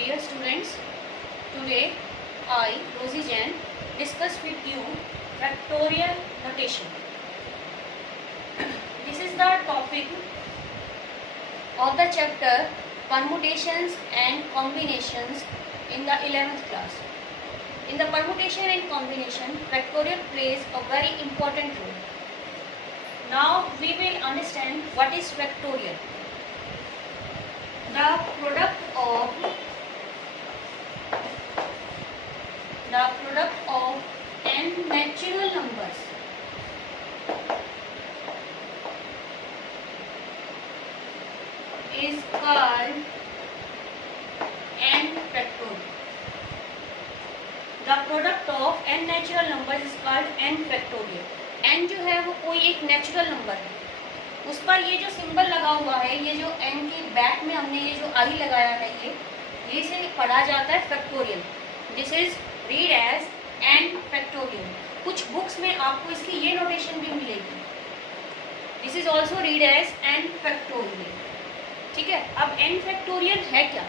Dear students, today I, Rosie Jain, discuss with you factorial notation. This is the topic of the chapter permutations and combinations in the 11th class. In the permutation and combination, factorial plays a very important role. Now we will understand what is factorial. The product of n natural numbers is called n factorial. The product of n natural numbers is called n factorial. n जो है वो कोई एक natural number है, उस पर ये जो सिंबल लगा हुआ है, ये जो n के बैक में हमने ये जो आई लगाया है, ये से पढ़ा जाता है factorial. This is read as n factorial. कुछ बुक्स में आपको इसकी ये नोटेशन भी मिलेगी. This is also read as n factorial. ठीक है. अब n फैक्टोरियल है क्या?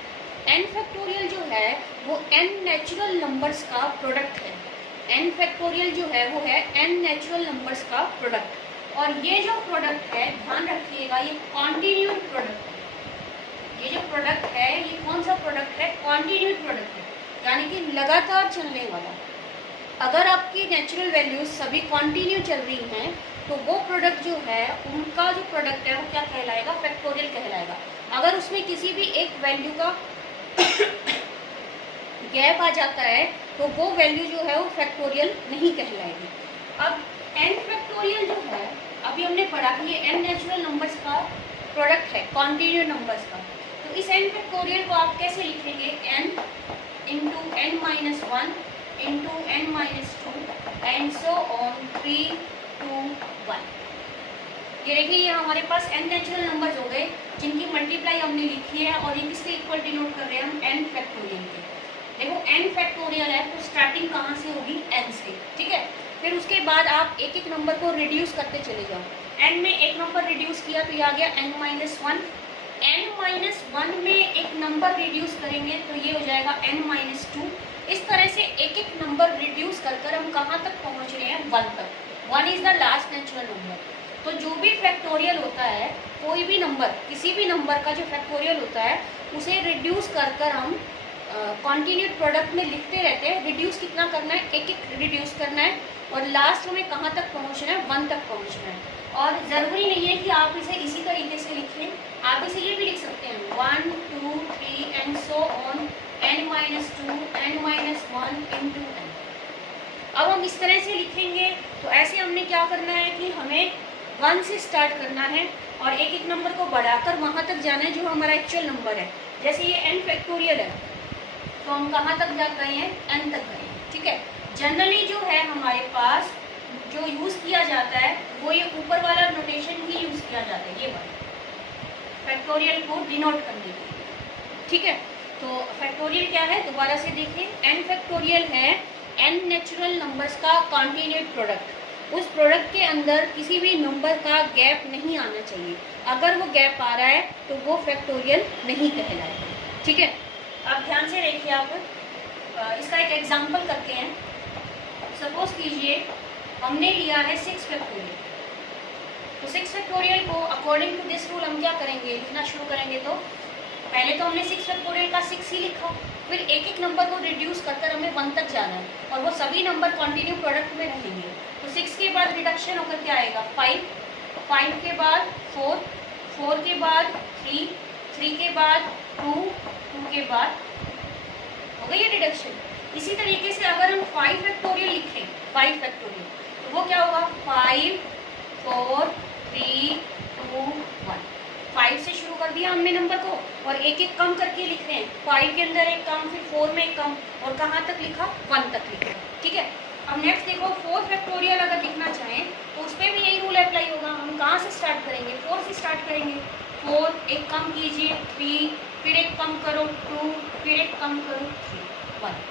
n फैक्टोरियल जो है वो n नेचुरल नंबर्स का प्रोडक्ट है. n फैक्टोरियल जो है वो है n नेचुरल नंबर्स का प्रोडक्ट. और ये जो प्रोडक्ट है, ध्यान रखिएगा, ये कॉन्टिन्यूड प्रोडक्ट है. ये जो प्रोडक्ट है ये कौन सा प्रोडक्ट है? कॉन्टिन्यूड प्रोडक्ट है, यानी कि लगातार चलने वाला. अगर आपकी नेचुरल वैल्यूज सभी कॉन्टिन्यू चल रही हैं तो वो प्रोडक्ट जो है, उनका जो प्रोडक्ट है वो क्या कहलाएगा? फैक्टोरियल कहलाएगा. अगर उसमें किसी भी एक वैल्यू का गैप आ जाता है तो वो वैल्यू जो है वो फैक्टोरियल नहीं कहलाएगी. अब n फैक्टोरियल जो है, अभी हमने पढ़ा कि ये n नेचुरल नंबर्स का प्रोडक्ट है, कॉन्टिन्यू नंबर्स का. तो इस n फैक्टोरियल को आप कैसे लिखेंगे? n into n minus one into n minus two and so on 3, 2, 1. ये देखिए, ये हमारे पास n नेचुरल नंबर्स हो गए जिनकी मल्टीप्लाई हमने लिखी है, और ये किससे इक्वल डिनोट कर रहे हैं हम? n फैक्टोरियल के. देखो n फैक्टोरियल है तो स्टार्टिंग कहाँ से होगी? n से. ठीक है. फिर उसके बाद आप एक एक नंबर को रिड्यूस करते चले जाओ. n में एक नंबर रिड्यूस किया तो ये आ गया n minus one. n minus one में एक नंबर रिड्यूस करेंगे तो ये हो जाएगा n माइनस टू. इस तरह से एक एक नंबर रिड्यूस कर कर हम कहाँ तक पहुँच रहे हैं? 1 तक. 1 is the last natural number. तो जो भी फैक्टोरियल होता है, कोई भी नंबर, किसी भी नंबर का जो फैक्टोरियल होता है उसे रिड्यूस कर कर हम कॉन्टिन्यूड प्रोडक्ट में लिखते रहते हैं. रिड्यूस कितना करना है? एक एक रिड्यूस करना है, और लास्ट में कहाँ तक पहुँचना है? 1 तक पहुँचना है. और ज़रूरी नहीं है कि आप इसे इसी तरीके से लिखें, आप इसे ये भी लिख सकते हैं 1, 2, 3 and so on n minus two n minus one into n. अब हम इस तरह से लिखेंगे तो ऐसे हमने क्या करना है कि हमें 1 से स्टार्ट करना है और एक एक नंबर को बढ़ाकर वहाँ तक जाना है जो हमारा एक्चुअल नंबर है. जैसे ये n फैक्टोरियल है तो हम कहाँ तक जा गए हैं? n तक गए हैं. ठीक है. जनरली जो है हमारे पास जो यूज़ किया जाता है वो ये ऊपर वाला नोटेशन ही यूज़ किया जाता है, ये वाला फैक्टोरियल को डिनोट करने के लिए. ठीक है. तो फैक्टोरियल क्या है? दोबारा से देखिए, n फैक्टोरियल है n नेचुरल नंबर्स का कॉन्टिन्यूड प्रोडक्ट. उस प्रोडक्ट के अंदर किसी भी नंबर का गैप नहीं आना चाहिए. अगर वो गैप आ रहा है तो वो फैक्टोरियल नहीं कहलाएगा. ठीक है. अब ध्यान से देखिए, आप इसका एक एग्जांपल करते हैं. सपोज कीजिए हमने लिया है 6 फैक्टोरियल. तो 6 फैक्टोरियल को अकॉर्डिंग टू दिस रूल हम क्या करेंगे? लिखना शुरू करेंगे. तो पहले तो हमने 6 फैक्टोरियल का 6 ही लिखा, फिर एक एक नंबर को रिड्यूस कर कर हमें 1 तक जाना है, और वो सभी नंबर कॉन्टिन्यू प्रोडक्ट में रहेंगे. तो 6 के बाद रिडक्शन होकर क्या आएगा? 5, 5 के बाद 4, 4 के बाद 3, 3 के बाद 2, 2 के बाद हो गई ये रिडक्शन. इसी तरीके से अगर हम 5 फैक्टोरियल लिखें, 5 फैक्टोरियल, तो वो क्या होगा? 5, 4, 3, 2, 1. 5 से शुरू कर दिया हमने नंबर को और एक एक कम करके लिख रहे हैं. 5 के अंदर एक कम, फिर 4 में एक कम, और कहाँ तक लिखा? 1 तक लिखा. ठीक है. अब नेक्स्ट देखो, 4 फैक्टोरियल अगर लिखना चाहें तो उस पर भी यही रूल अप्लाई होगा. हम कहाँ से स्टार्ट करेंगे? 4 से स्टार्ट करेंगे. 4 एक कम कीजिए, 3, फिर एक कम करो, 2, फिर एक कम करो, 3, 1.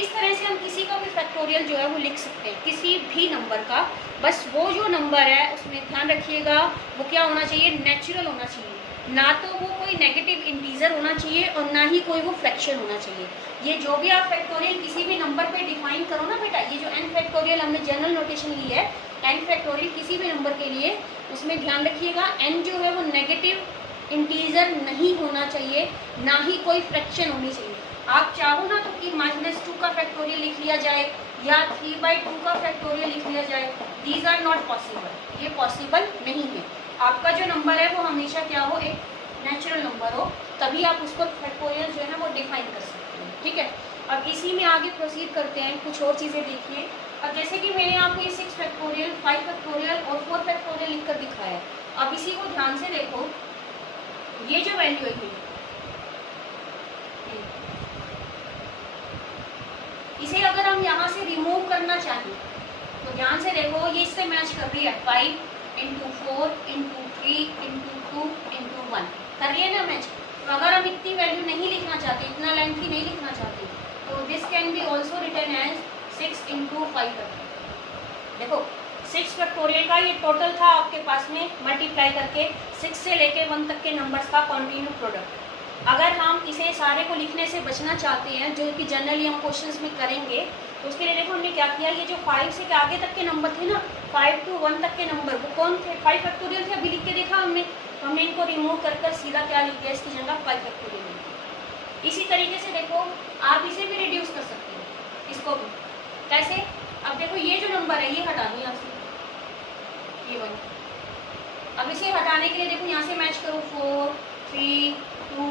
इस तरह से हम किसी का भी फैक्टोरियल जो है वो लिख सकते हैं, किसी भी नंबर का. बस वो जो नंबर है उसमें ध्यान रखिएगा वो क्या होना चाहिए? नेचुरल होना चाहिए. ना तो वो कोई नेगेटिव इंटीजर होना चाहिए और ना ही कोई वो फ्रैक्शन होना चाहिए। ये जो भी आप फैक्टोरियल किसी भी नंबर पे डिफाइन करो ना बेटा, ये जो n फैक्टोरियल हमने जनरल नोटेशन ली है, n फैक्टोरियल किसी भी नंबर के लिए, उसमें ध्यान रखिएगा n जो है वो नेगेटिव इंटीजर नहीं होना चाहिए, ना ही कोई फ्रैक्शन होनी चाहिए। आप चाहो ना तो कि -2 का फैक्टोरियल लिख लिया जाए या 3/2 का फैक्टोरियल लिख लिया जाए, दीज आर नॉट पॉसिबल, ये पॉसिबल नहीं है। आपका जो नंबर है वो हमेशा क्या हो, एक नेचुरल नंबर हो, तभी आप उसको फैक्टोरियल जो है वो डिफाइन कर सकते हैं। ठीक है, अब इसी में आगे प्रोसीड करते हैं, कुछ और चीज़ें देखिए। अब जैसे कि मैंने आपको ये 6 फैक्टोरियल, 5 फैक्टोरियल और 4 फैक्टोरियल लिख कर दिखाया है। अब इसी को ध्यान से देखो, ये जो वैल्यू है इसे अगर हम यहाँ से रिमूव करना चाहें तो ध्यान से देखो, ये इससे मैच कर रही है 5 × 4 × 3 × 2 × 1 कर रही है ना मैच। तो अगर हम इतनी वैल्यू नहीं लिखना चाहते, इतना लेंथी नहीं लिखना चाहते, तो this can be also written as 6 × 5। देखो 6 फैक्टोरियल का ये टोटल था आपके पास में, मल्टीप्लाई करके 6 से लेके 1 तक के नंबर्स का कॉन्टिन्यू प्रोडक्ट। अगर हम इसे सारे को लिखने से बचना चाहते हैं, जो कि जनरली हम क्वेश्चंस में करेंगे, तो उसके लिए देखो हमने क्या किया, ये जो 5 से आगे तक के नंबर थे ना, 5 to 1 तक के नंबर, वो कौन थे, 5 फैक्टोरियल थे। अभी लिख के देखा हमने, तो हमने इनको रिमूव कर सीधा क्या लिख दिया, इसकी जगह 5 फैक्टोरियल लिख दिया। इसी तरीके से देखो आप इसे भी रिड्यूस कर सकते हो, इसको भी कैसे। अब देखो ये जो नंबर है ये हटा दो यहाँ से, ये वाला। अब इसे हटाने के लिए देखो यहाँ से मैच करो, 4 3 2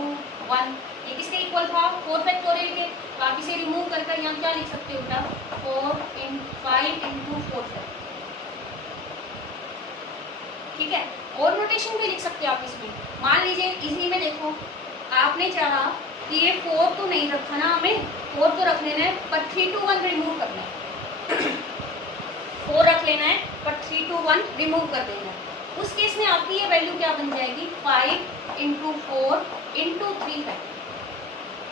1, ये किसके इक्वल था, 4 फैक्टोरियल के। तो आप इसे रिमूव कर यहाँ क्या लिख सकते हो बेटा, 4 × 5 × 4। ठीक है, और नोटेशन भी लिख सकते हो आप इसमें। मान लीजिए इसी में देखो आपने चाहा कि ये 4 तो नहीं रखा ना, हमें 4 तो रख लेना है, पर 3 to 1 रिमूव करना है। 4 रख लेना है पर 3 to 1 रिमूव कर देना है। उस केस में आपकी ये वैल्यू क्या बन जाएगी, 5 × 4 × 3 है।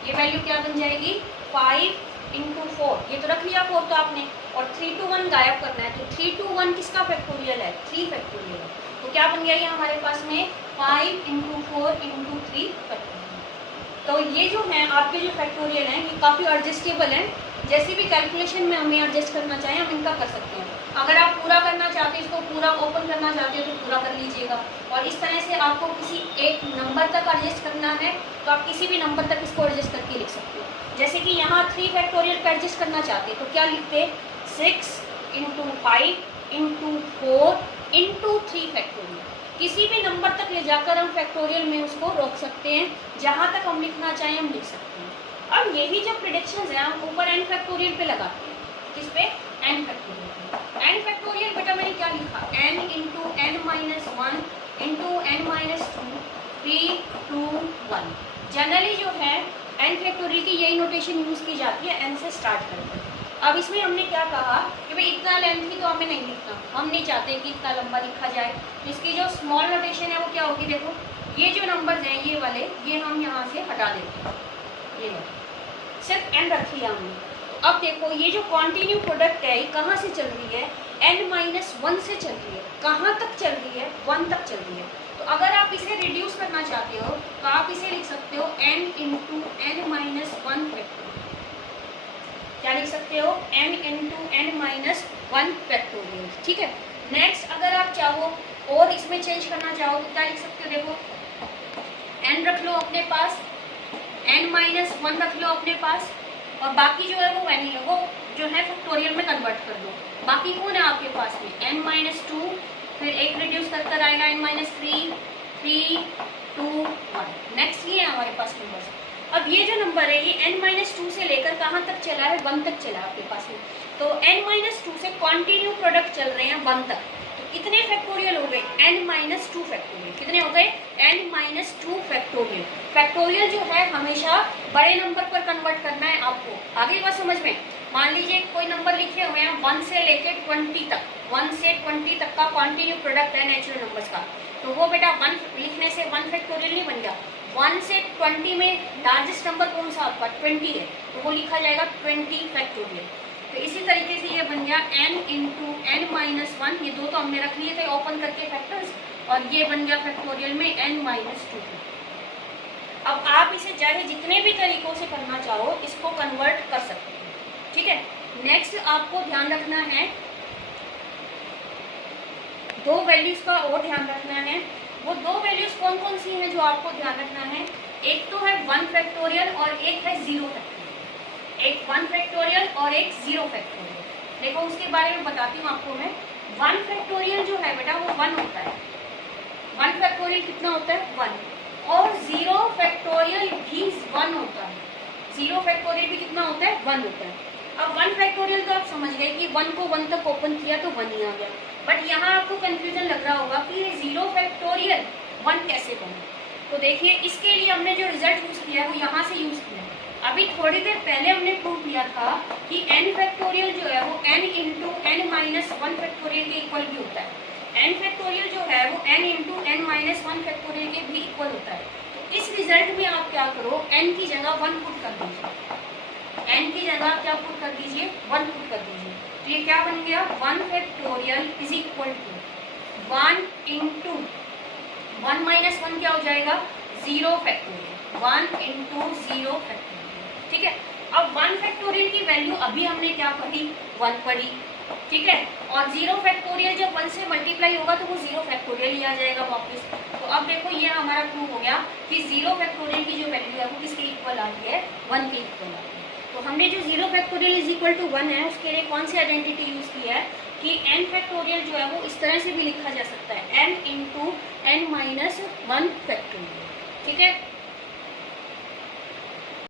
ये वैल्यू क्या बन जाएगी, 5 × 4, ये तो रख लिया 4 तो आपने, और 3 to 1 गायब करना है। तो 3 to 1 किसका फैक्टोरियल है, 3 फैक्टोरियल है। तो क्या बन गया ये हमारे पास में 5 × 4 × 3 फैक्टोरियल। तो ये जो है आपके जो फैक्टोरियल हैं ये काफ़ी एडजस्टेबल हैं, जैसी भी कैलकुलेशन में हमें एडजस्ट करना चाहें हम इनका कर सकते हैं। अगर आप पूरा करना चाहते हैं, इसको पूरा ओपन करना चाहते हो तो पूरा कर लीजिएगा, और इस तरह से आपको किसी एक नंबर तक एडजस्ट करना है तो आप किसी भी नंबर तक इसको एडजस्ट करके लिख सकते हो। जैसे कि यहाँ 3 फैक्टोरियल पर एडजस्ट करना चाहते हैं तो क्या लिखते, 6 × 5 × 4 × 3 फैक्टोरियल। किसी भी नंबर तक ले जाकर हम फैक्टोरियल में उसको रोक सकते हैं, जहाँ तक हम लिखना चाहें हम लिख सकते हैं। अब यही जो प्रेडिक्शंस हैं हम ऊपर n फैक्टोरियल पे लगाते हैं, किस पे, n फैक्टोरियल पे। n फैक्टोरियल बेटा मैंने क्या लिखा, n × n - 1 × n - 2 3 2 1। जनरली जो है n फैक्टोरियल की यही नोटेशन यूज़ की जाती है, n से स्टार्ट करके। अब इसमें हमने क्या कहा कि भाई इतना लेंथी तो हमें नहीं लिखना, हम नहीं चाहते कि इतना लंबा लिखा जाए, तो इसकी जो स्मॉल नोटेशन है वो क्या होगी, देखो ये जो नंबर्स हैं ये वाले, ये हम यहाँ से हटा देते हैं, ये सिर्फ n रख लिया हमने। अब देखो ये जो कॉन्टिन्यू प्रोडक्ट है ये कहाँ से चल रही है, n-1 से चल रही है। कहाँ तक चल रही है, 1 तक चल रही है। तो अगर आप इसे रिड्यूस करना चाहते हो तो आप इसे लिख सकते हो n × n - 1 फैक्टोरियल। क्या लिख सकते हो, n × n - 1 फैक्टोरियल। ठीक है, नेक्स्ट अगर आप चाहो और इसमें चेंज करना चाहो तो क्या लिख सकते हो, देखो n रख लो अपने पास, n-1 रख लो अपने पास, और बाकी जो है वो वैल्यू है वो जो है फैक्टोरियल में कन्वर्ट कर दो। बाकी कौन है आपके पास में, n-2, फिर एक रिड्यूस कर आएगा n-3 3 2 1। नेक्स्ट ये है हमारे पास नंबर्स। अब ये जो नंबर है ये n-2 से लेकर कहाँ तक चला है, 1 तक चला है आपके पास में। तो n-2 से कॉन्टिन्यू प्रोडक्ट चल रहे हैं 1 तक। तो कितने फैक्टोरियल हो गए, n-2 फैक्टोरियल। कितने हो गए, n-2 फैक्टोरियल। फैक्टोरियल जो है हमेशा बड़े नंबर पर कन्वर्ट करना है आपको। आगे बात समझ में, मान लीजिए कोई नंबर लिखे हुए हैं 1 से लेके 20 तक, 1 से 20 तक का कॉन्टिन्यू प्रोडक्ट है नेचुरल नंबर्स का, तो वो बेटा 1 लिखने से 1 फैक्टोरियल नहीं बन गया। 1 से 20 में लार्जेस्ट नंबर कौन सा आपका, 20 है, तो वो लिखा जाएगा 20 फैक्टोरियल। तो इसी तरीके से ये बन गया n × n - 1, ये दो तो हमने रख लिए थे ओपन करके फैक्टर्स, और ये बन गया फैक्टोरियल में n-2। अब आप इसे चाहे जितने भी तरीकों से करना चाहो इसको कन्वर्ट कर सकते हैं, ठीक है। नेक्स्ट आपको ध्यान रखना है, दो वैल्यूज का और ध्यान रखना है। वो दो वैल्यूज कौन कौन सी हैं जो आपको ध्यान रखना है? एक तो है 1 फैक्टोरियल और एक है 0 फैक्टोरियल। एक 1 फैक्टोरियल और एक 0 फैक्टोरियल। देखो उसके बारे में बताती हूँ आपको मैं। 1 फैक्टोरियल जो है बेटा वो 1 होता है। 1 फैक्टोरियल कितना होता है? 1। और 0 फैक्टोरियल भी 1 होता है। 0 फैक्टोरियल भी कितना होता है? 1 होता है। अब 1 फैक्टोरियल तो आप समझ गए कि 1 को 1 तक ओपन किया तो 1 ही आ गया। बट यहाँ आपको कंफ्यूजन लग रहा होगा कि ये 0 फैक्टोरियल 1 कैसे बने। तो देखिए इसके लिए हमने जो रिजल्ट यूज किया है वो यहाँ से यूज किया है। अभी थोड़ी देर पहले हमने प्रूव किया था कि n फैक्टोरियल जो है वो n इंटू n-1 फैक्टोरियल के इक्वल भी होता है। n फैक्टोरियल जो है वो n इंटू n-1 फैक्टोरियल के भी इक्वल होता है। तो इस रिजल्ट में आप क्या करो, n की जगह 1 पुट कर दीजिए। n की जगह क्या पुट कर दीजिए? 1 पुट कर दीजिए। तो ये क्या बन गया? 1 factorial is equal to 1 into 1-1 क्या हो जाएगा? 0 फैक्टोरियल। 1 इंटू 0 फैक्टोरियल, ठीक है। अब 1 फैक्टोरियल की वैल्यू अभी हमने क्या पढ़ी? 1 पढ़ी, ठीक है। और 0 फैक्टोरियल जब 1 से मल्टीप्लाई होगा तो वो 0 फैक्टोरियल ही आ जाएगा वापस। तो अब देखो ये हमारा प्रूव हो गया कि 0 फैक्टोरियल की जो वैल्यू है वो किसके इक्वल आ रही है? 1 के इक्वल आ रही है। तो हमने जो 0 फैक्टोरियल इज इक्वल टू 1 है उसके लिए कौन सी आइडेंटिटी यूज की है कि n फैक्टोरियल जो है वो इस तरह से भी लिखा जा सकता है, n इंटू n-1 फैक्टोरियल, ठीक है।